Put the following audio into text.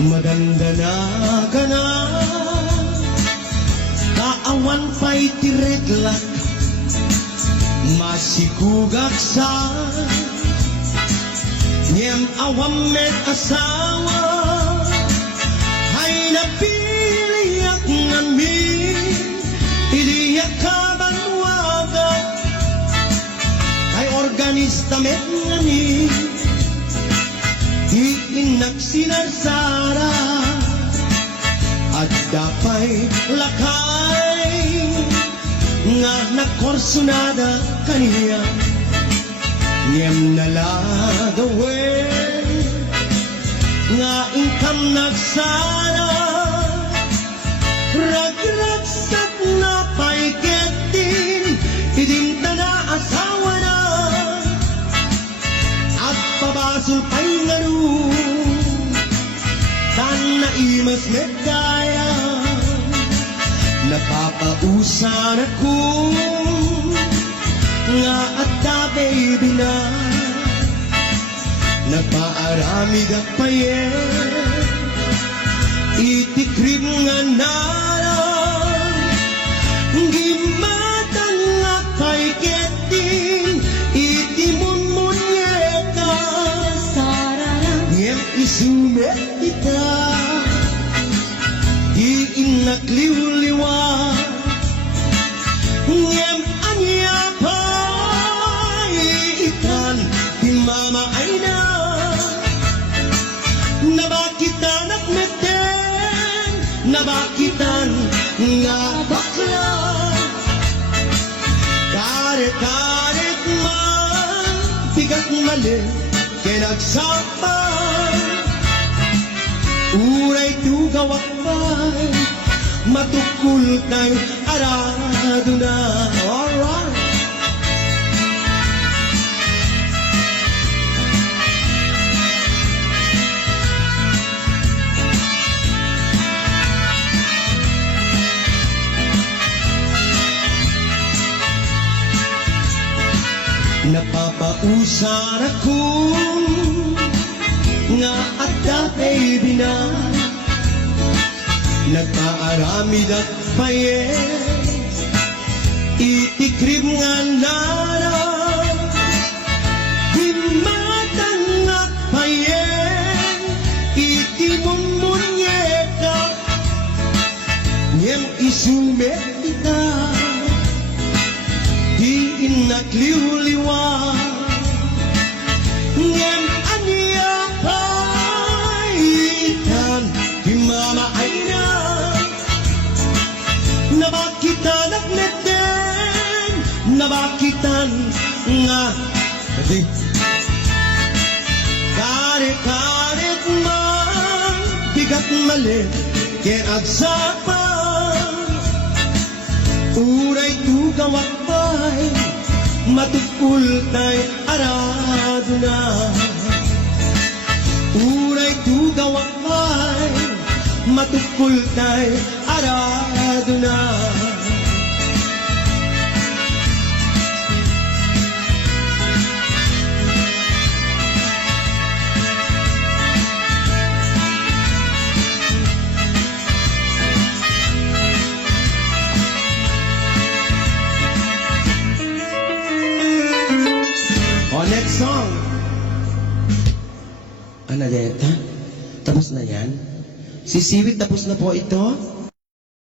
Maganda na ka na, kaawan pa'y tireglak, masigugak sa niyem awam met asawa, ay napiliyak ngami, iliyak ka banwaga, ay organista met ngami, di inak sinarsara, at dapay lakay, nga nakorsunada kaniya, niyem nalagawen, nga income nagsara, ragragsak na paiketin, idinta na asawa na, at pabasul pa'y ngaru, tan na imas medaya, napapausan ako, nga at da baby na, nagpaaramid at paye, itikrib nga nalang, gimatang nga paiketin, itimunmunyeka, ngem isumet ita, di inakliw-liwa, ngem anya pa'y itan, di mama ay na, nabakitan at meten, nabakitan nga bakla, karet-karet man, bigat mali, kinagsapan, uray tugawak pa'y, matukul tayo arado na. Alright. Napapausan ako, nga at da baby na, nagpaaramid at paye, itikrib nga nara, dimatang at paye, itimunmunyeka, ngem isumet ita, di inakliw-liwa, ngem anya pa'y itan, di mama ay na, nabakitan at meten, nabakitan nga, karet-karet man, bigat mali, kinagsapan, uray tugawak pa'y, matukul tayo arado na, uray tugawak pa'y, matukul tayo arado na. Next song. Anadeta, tapos na yan. Si Siwit, tapos na po ito.